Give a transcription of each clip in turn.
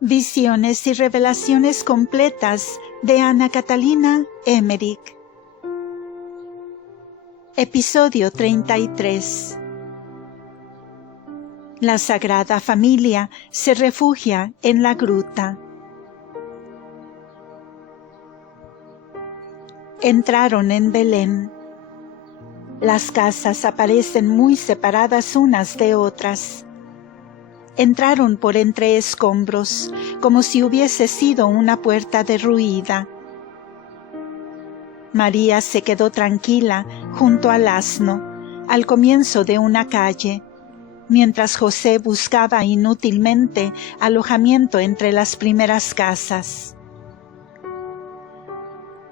Visiones y revelaciones completas de Ana Catalina Emmerich. Episodio 33. La Sagrada Familia se refugia en la gruta. Entraron en Belén. Las casas aparecen muy separadas unas de otras. Entraron por entre escombros, como si hubiese sido una puerta derruida. María se quedó tranquila junto al asno, al comienzo de una calle, mientras José buscaba inútilmente alojamiento entre las primeras casas.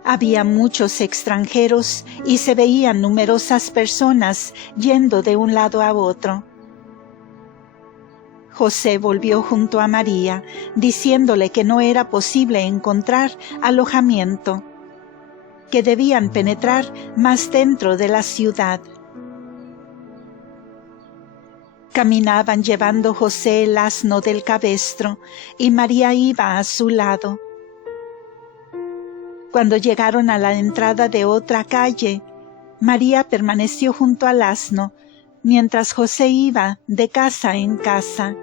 Había muchos extranjeros y se veían numerosas personas yendo de un lado a otro. José volvió junto a María, diciéndole que no era posible encontrar alojamiento, que debían penetrar más dentro de la ciudad. Caminaban llevando José el asno del cabestro, y María iba a su lado. Cuando llegaron a la entrada de otra calle, María permaneció junto al asno, mientras José iba de casa en casa.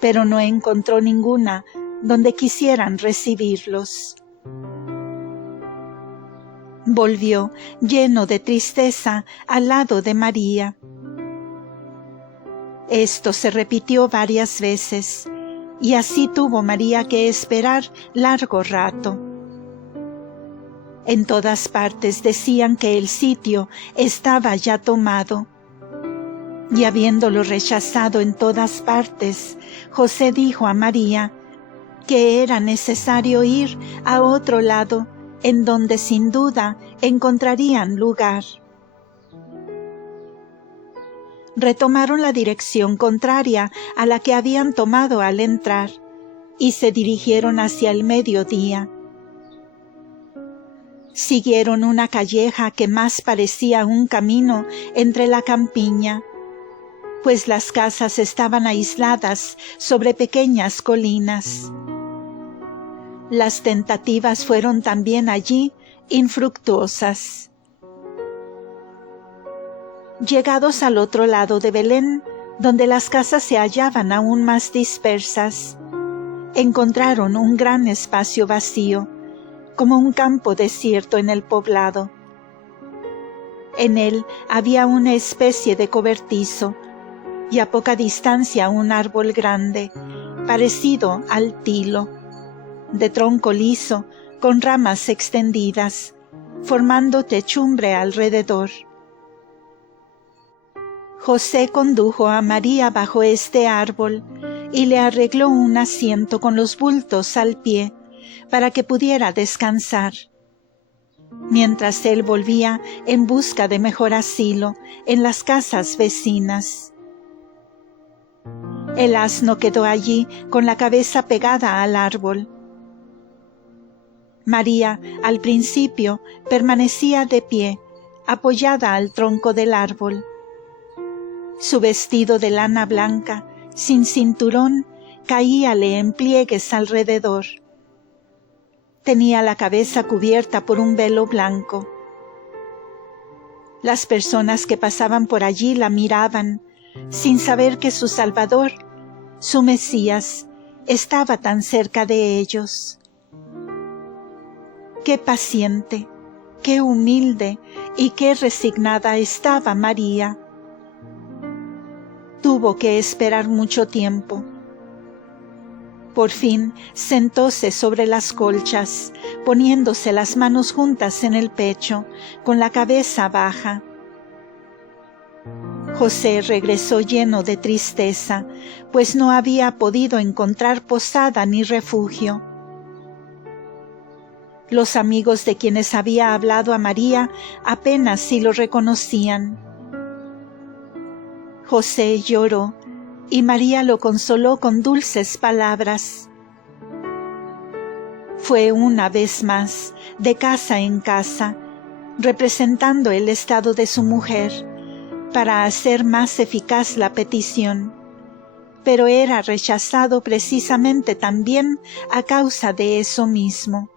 Pero no encontró ninguna donde quisieran recibirlos. Volvió, lleno de tristeza, al lado de María. Esto se repitió varias veces, y así tuvo María que esperar largo rato. En todas partes decían que el sitio estaba ya tomado. Y habiéndolo rechazado en todas partes, José dijo a María que era necesario ir a otro lado, en donde sin duda encontrarían lugar. Retomaron la dirección contraria a la que habían tomado al entrar, y se dirigieron hacia el mediodía. Siguieron una calleja que más parecía un camino entre la campiña, pues las casas estaban aisladas sobre pequeñas colinas. Las tentativas fueron también allí infructuosas. Llegados al otro lado de Belén, donde las casas se hallaban aún más dispersas, encontraron un gran espacio vacío, como un campo desierto en el poblado. En él había una especie de cobertizo, y a poca distancia un árbol grande, parecido al tilo, de tronco liso, con ramas extendidas, formando techumbre alrededor. José condujo a María bajo este árbol y le arregló un asiento con los bultos al pie, para que pudiera descansar, mientras él volvía en busca de mejor asilo en las casas vecinas. El asno quedó allí con la cabeza pegada al árbol. María, al principio, permanecía de pie, apoyada al tronco del árbol. Su vestido de lana blanca, sin cinturón, caíale en pliegues alrededor. Tenía la cabeza cubierta por un velo blanco. Las personas que pasaban por allí la miraban, sin saber que su Salvador, su Mesías, estaba tan cerca de ellos. Qué paciente, qué humilde y qué resignada estaba María. Tuvo que esperar mucho tiempo. Por fin sentóse sobre las colchas, poniéndose las manos juntas en el pecho, con la cabeza baja. José regresó lleno de tristeza, pues no había podido encontrar posada ni refugio. Los amigos de quienes había hablado a María apenas si lo reconocían. José lloró, y María lo consoló con dulces palabras. Fue una vez más, de casa en casa, representando el estado de su mujer, para hacer más eficaz la petición, pero era rechazado precisamente también a causa de eso mismo.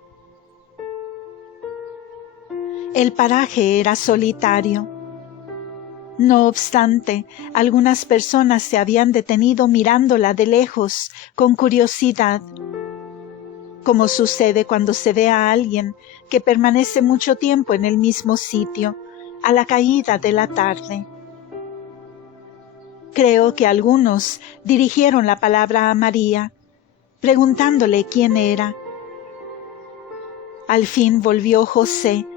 El paraje era solitario. No obstante, algunas personas se habían detenido mirándola de lejos, con curiosidad, como sucede cuando se ve a alguien que permanece mucho tiempo en el mismo sitio, a la caída de la tarde. Creo que algunos dirigieron la palabra a María, preguntándole quién era. Al fin volvió José,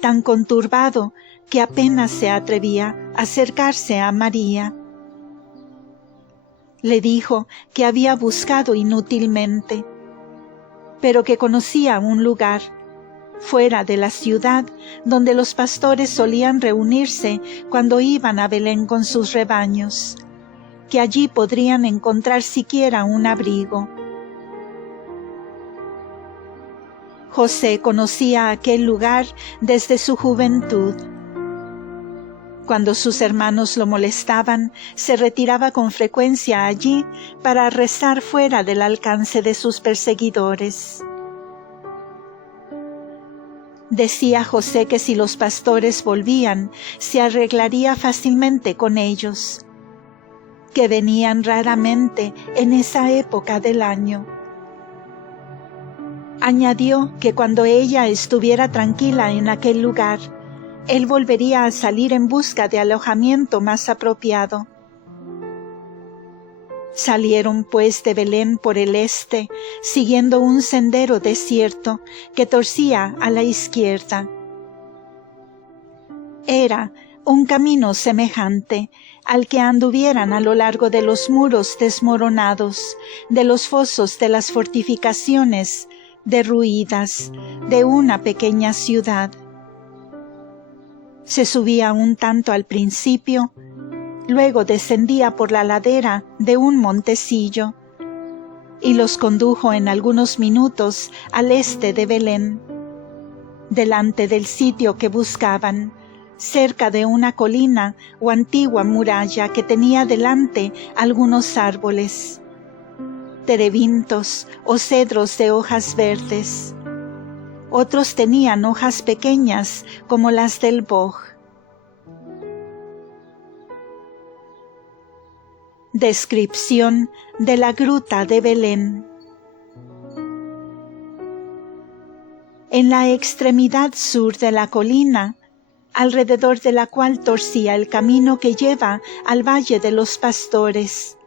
tan conturbado que apenas se atrevía a acercarse a María. Le dijo que había buscado inútilmente, pero que conocía un lugar, fuera de la ciudad, donde los pastores solían reunirse cuando iban a Belén con sus rebaños, que allí podrían encontrar siquiera un abrigo. José conocía aquel lugar desde su juventud. Cuando sus hermanos lo molestaban, se retiraba con frecuencia allí para rezar fuera del alcance de sus perseguidores. Decía José que si los pastores volvían, se arreglaría fácilmente con ellos, que venían raramente en esa época del año. Añadió que cuando ella estuviera tranquila en aquel lugar, él volvería a salir en busca de alojamiento más apropiado. Salieron pues de Belén por el este, siguiendo un sendero desierto que torcía a la izquierda. Era un camino semejante al que anduvieran a lo largo de los muros desmoronados, de los fosos de las fortificaciones derruidas de una pequeña ciudad. Se subía un tanto al principio, luego descendía por la ladera de un montecillo, y los condujo en algunos minutos al este de Belén, delante del sitio que buscaban, cerca de una colina o antigua muralla que tenía delante algunos árboles, terebintos o cedros de hojas verdes. Otros tenían hojas pequeñas como las del boj. Descripción de la gruta de Belén. En la extremidad sur de la colina, alrededor de la cual torcía el camino que lleva al Valle de los Pastores,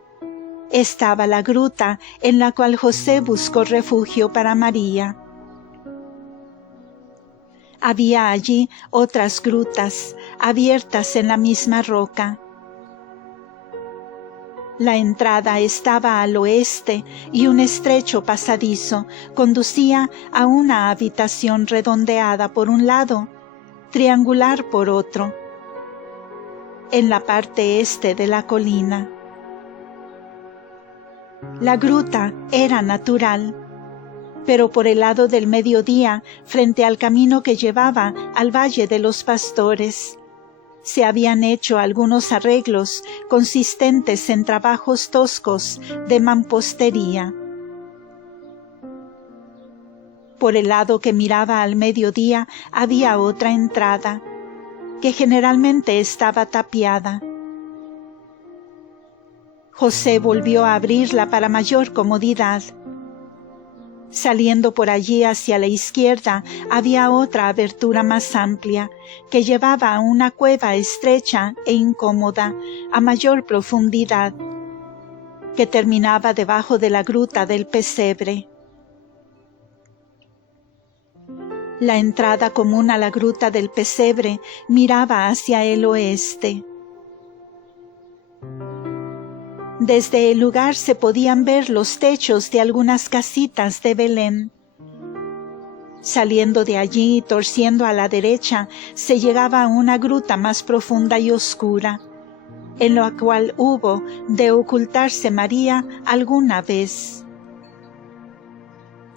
estaba la gruta en la cual José buscó refugio para María. Había allí otras grutas, abiertas en la misma roca. La entrada estaba al oeste y un estrecho pasadizo conducía a una habitación redondeada por un lado, triangular por otro, en la parte este de la colina. La gruta era natural, pero por el lado del mediodía, frente al camino que llevaba al Valle de los Pastores, se habían hecho algunos arreglos consistentes en trabajos toscos de mampostería. Por el lado que miraba al mediodía había otra entrada, que generalmente estaba tapiada. José volvió a abrirla para mayor comodidad. Saliendo por allí hacia la izquierda había otra abertura más amplia, que llevaba a una cueva estrecha e incómoda, a mayor profundidad, que terminaba debajo de la gruta del pesebre. La entrada común a la gruta del pesebre miraba hacia el oeste. Desde el lugar se podían ver los techos de algunas casitas de Belén. Saliendo de allí y torciendo a la derecha, se llegaba a una gruta más profunda y oscura, en la cual hubo de ocultarse María alguna vez.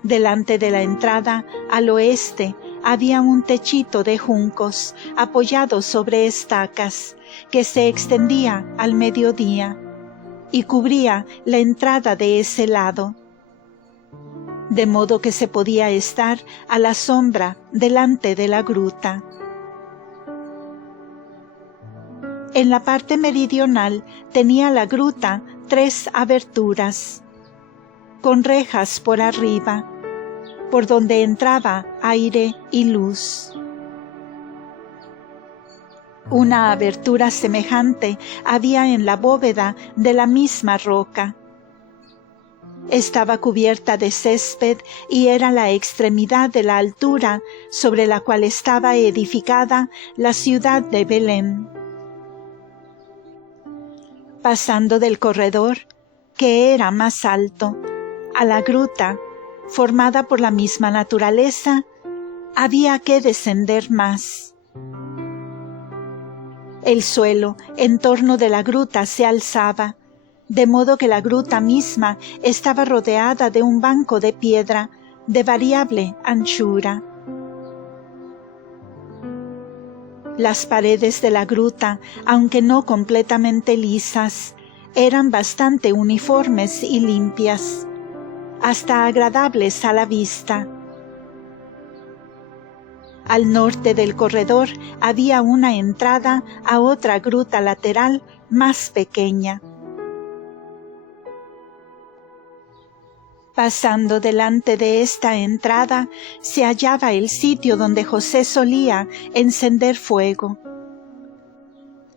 Delante de la entrada, al oeste, había un techito de juncos apoyado sobre estacas que se extendía al mediodía y cubría la entrada de ese lado, de modo que se podía estar a la sombra delante de la gruta. En la parte meridional tenía la gruta 3 aberturas, con rejas por arriba, por donde entraba aire y luz. Una abertura semejante había en la bóveda de la misma roca. Estaba cubierta de césped y era la extremidad de la altura sobre la cual estaba edificada la ciudad de Belén. Pasando del corredor, que era más alto, a la gruta, formada por la misma naturaleza, había que descender más. El suelo en torno de la gruta se alzaba, de modo que la gruta misma estaba rodeada de un banco de piedra de variable anchura. Las paredes de la gruta, aunque no completamente lisas, eran bastante uniformes y limpias, hasta agradables a la vista. Al norte del corredor había una entrada a otra gruta lateral más pequeña. Pasando delante de esta entrada se hallaba el sitio donde José solía encender fuego.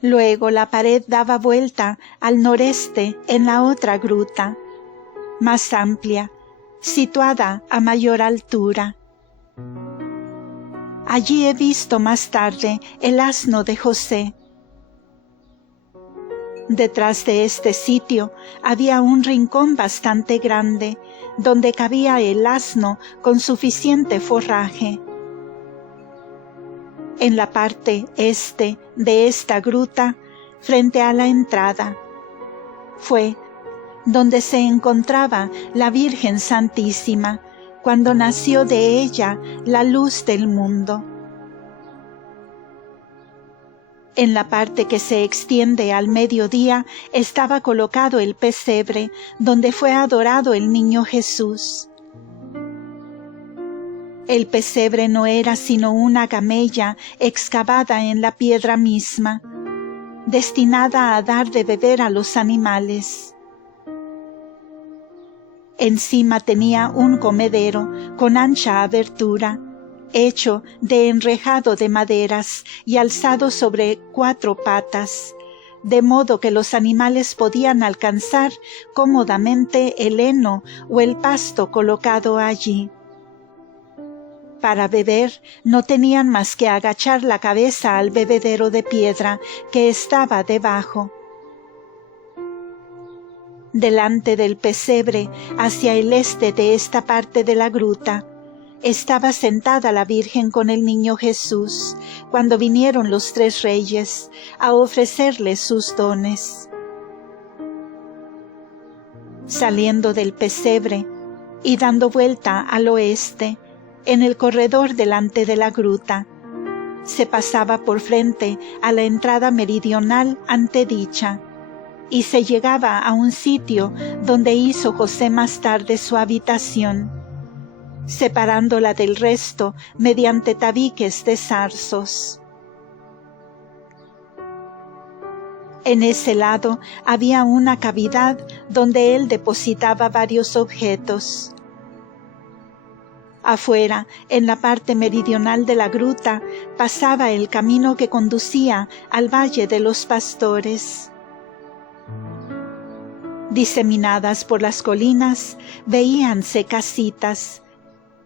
Luego la pared daba vuelta al noreste en la otra gruta, más amplia, situada a mayor altura. Allí he visto más tarde el asno de José. Detrás de este sitio había un rincón bastante grande, donde cabía el asno con suficiente forraje. En la parte este de esta gruta, frente a la entrada, fue donde se encontraba la Virgen Santísima, cuando nació de ella la luz del mundo. En la parte que se extiende al mediodía estaba colocado el pesebre donde fue adorado el niño Jesús. El pesebre no era sino una camella excavada en la piedra misma, destinada a dar de beber a los animales. Encima tenía un comedero con ancha abertura, hecho de enrejado de maderas y alzado sobre 4 patas, de modo que los animales podían alcanzar cómodamente el heno o el pasto colocado allí. Para beber no tenían más que agachar la cabeza al bebedero de piedra que estaba debajo. Delante del pesebre, hacia el este de esta parte de la gruta, estaba sentada la Virgen con el niño Jesús, cuando vinieron los 3 reyes a ofrecerle sus dones. Saliendo del pesebre y dando vuelta al oeste, en el corredor delante de la gruta, se pasaba por frente a la entrada meridional antedicha, y se llegaba a un sitio donde hizo José más tarde su habitación, separándola del resto mediante tabiques de zarzos. En ese lado había una cavidad donde él depositaba varios objetos. Afuera, en la parte meridional de la gruta, pasaba el camino que conducía al Valle de los Pastores. Diseminadas por las colinas, veíanse casitas,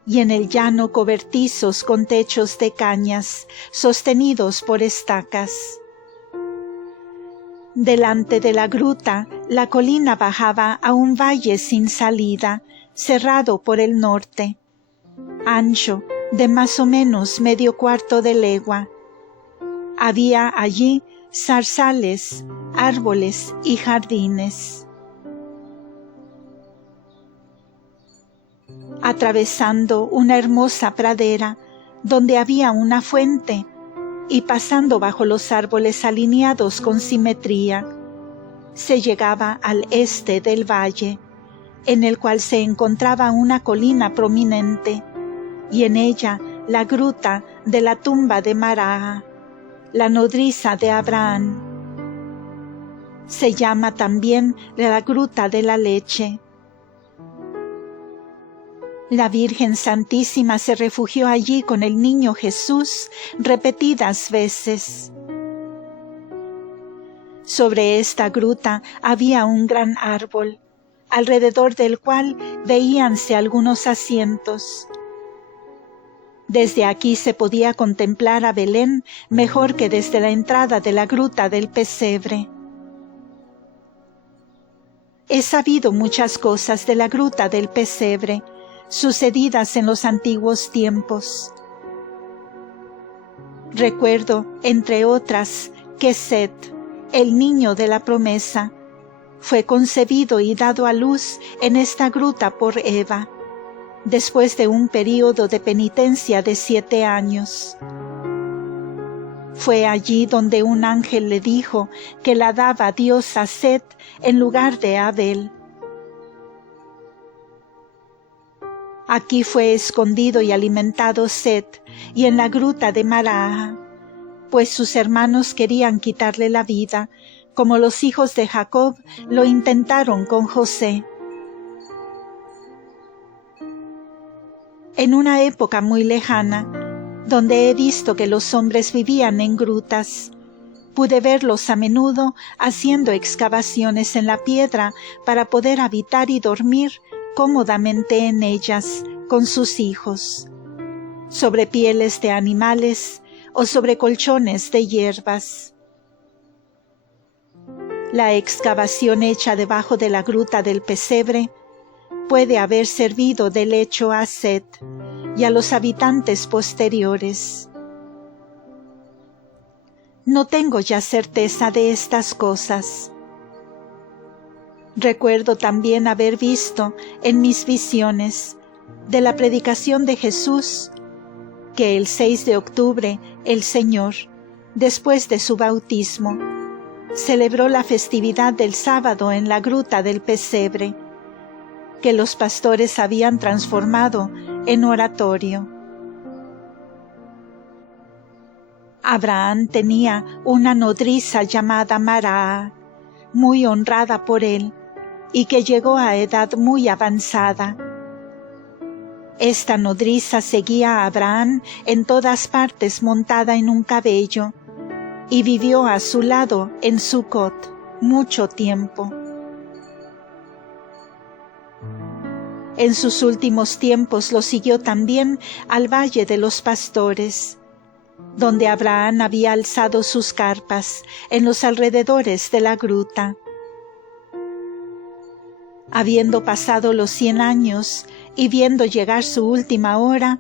y en el llano cobertizos con techos de cañas, sostenidos por estacas. Delante de la gruta, la colina bajaba a un valle sin salida, cerrado por el norte, ancho, de más o menos medio cuarto de legua. Había allí zarzales, árboles y jardines. A atravesando una hermosa pradera donde había una fuente y pasando bajo los árboles alineados con simetría, se llegaba al este del valle, en el cual se encontraba una colina prominente, y en ella la gruta de la tumba de Maraha, la nodriza de Abraham. Se llama también la gruta de la leche. La Virgen Santísima se refugió allí con el niño Jesús repetidas veces. Sobre esta gruta había un gran árbol, alrededor del cual veíanse algunos asientos. Desde aquí se podía contemplar a Belén mejor que desde la entrada de la gruta del pesebre. He sabido muchas cosas de la gruta del pesebre, sucedidas en los antiguos tiempos. Recuerdo, entre otras, que Set, el niño de la promesa, fue concebido y dado a luz en esta gruta por Eva, después de un período de penitencia de 7 años. Fue allí donde un ángel le dijo que la daba Dios a Set en lugar de Abel. Aquí fue escondido y alimentado Set, y en la gruta de Maraha, pues sus hermanos querían quitarle la vida, como los hijos de Jacob lo intentaron con José. En una época muy lejana, donde he visto que los hombres vivían en grutas, pude verlos a menudo haciendo excavaciones en la piedra para poder habitar y dormir cómodamente en ellas con sus hijos, sobre pieles de animales o sobre colchones de hierbas. La excavación hecha debajo de la gruta del pesebre puede haber servido de lecho a Set y a los habitantes posteriores. No tengo ya certeza de estas cosas. Recuerdo también haber visto en mis visiones de la predicación de Jesús que el 6 de octubre el Señor, después de su bautismo, celebró la festividad del sábado en la gruta del pesebre, que los pastores habían transformado en oratorio. Abraham tenía una nodriza llamada Maraha, muy honrada por él, y que llegó a edad muy avanzada. Esta nodriza seguía a Abraham en todas partes montada en un camello, y vivió a su lado en Sucot mucho tiempo. En sus últimos tiempos lo siguió también al Valle de los Pastores, donde Abraham había alzado sus carpas en los alrededores de la gruta. Habiendo pasado los 100 años y viendo llegar su última hora,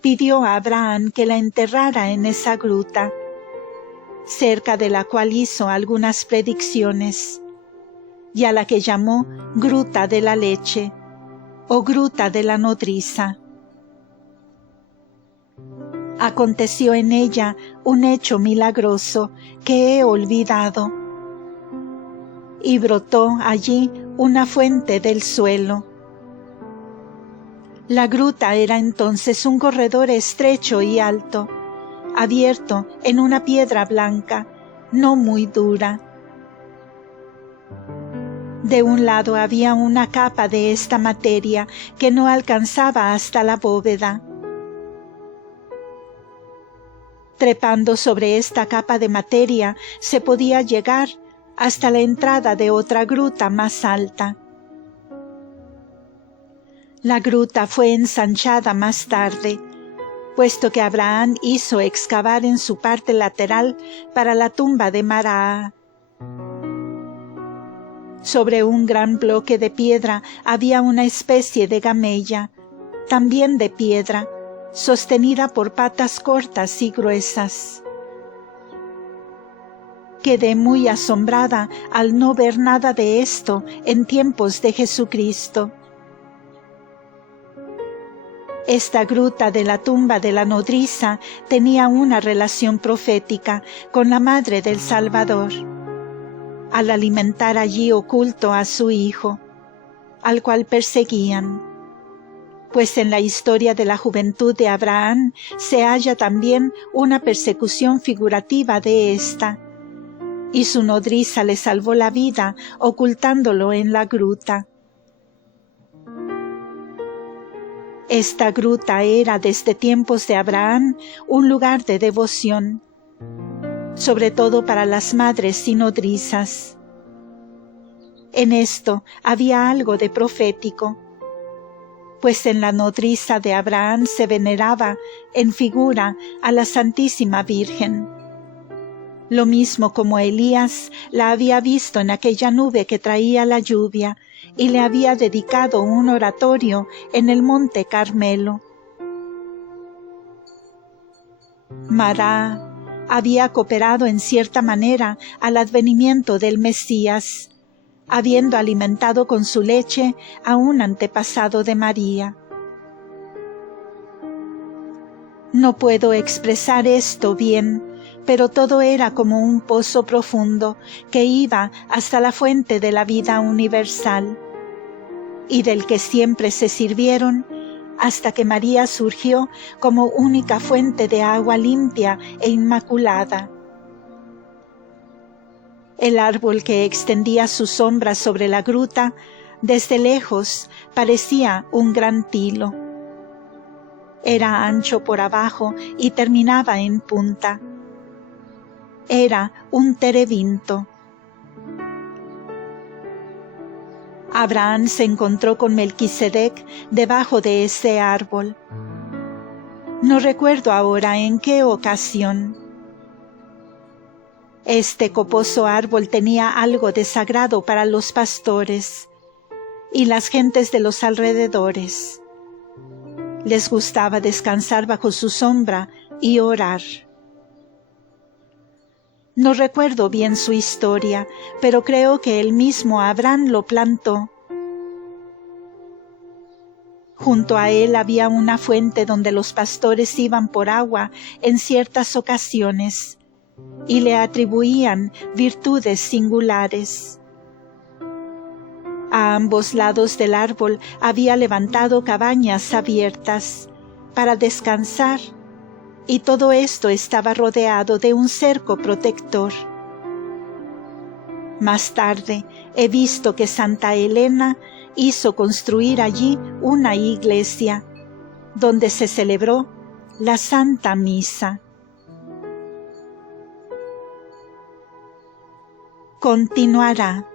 pidió a Abraham que la enterrara en esa gruta, cerca de la cual hizo algunas predicciones, y a la que llamó Gruta de la Leche o Gruta de la Nodriza. Aconteció en ella un hecho milagroso que he olvidado, y brotó allí una fuente del suelo. La gruta era entonces un corredor estrecho y alto, abierto en una piedra blanca, no muy dura. De un lado había una capa de esta materia que no alcanzaba hasta la bóveda. Trepando sobre esta capa de materia se podía llegar hasta la entrada de otra gruta más alta. La gruta fue ensanchada más tarde, puesto que Abraham hizo excavar en su parte lateral para la tumba de Maraha. Sobre un gran bloque de piedra había una especie de gamella, también de piedra, sostenida por patas cortas y gruesas. Quedé muy asombrada al no ver nada de esto en tiempos de Jesucristo. Esta gruta de la tumba de la nodriza tenía una relación profética con la madre del Salvador, al alimentar allí oculto a su hijo, al cual perseguían. Pues en la historia de la juventud de Abraham se halla también una persecución figurativa de ésta, y su nodriza le salvó la vida ocultándolo en la gruta. Esta gruta era desde tiempos de Abraham un lugar de devoción, sobre todo para las madres y nodrizas. En esto había algo de profético, pues en la nodriza de Abraham se veneraba en figura a la Santísima Virgen, lo mismo como Elías la había visto en aquella nube que traía la lluvia y le había dedicado un oratorio en el monte Carmelo. Mará había cooperado en cierta manera al advenimiento del Mesías, habiendo alimentado con su leche a un antepasado de María. No puedo expresar esto bien, pero todo era como un pozo profundo que iba hasta la fuente de la vida universal, y del que siempre se sirvieron hasta que María surgió como única fuente de agua limpia e inmaculada. El árbol que extendía su sombra sobre la gruta, desde lejos parecía un gran tilo. Era ancho por abajo y terminaba en punta. Era un terebinto. Abraham se encontró con Melquisedec debajo de ese árbol. No recuerdo ahora en qué ocasión. Este coposo árbol tenía algo de sagrado para los pastores y las gentes de los alrededores. Les gustaba descansar bajo su sombra y orar. No recuerdo bien su historia, pero creo que el mismo Abraham lo plantó. Junto a él había una fuente donde los pastores iban por agua en ciertas ocasiones y le atribuían virtudes singulares. A ambos lados del árbol había levantado cabañas abiertas para descansar, y todo esto estaba rodeado de un cerco protector. Más tarde he visto que Santa Elena hizo construir allí una iglesia, donde se celebró la Santa Misa. Continuará.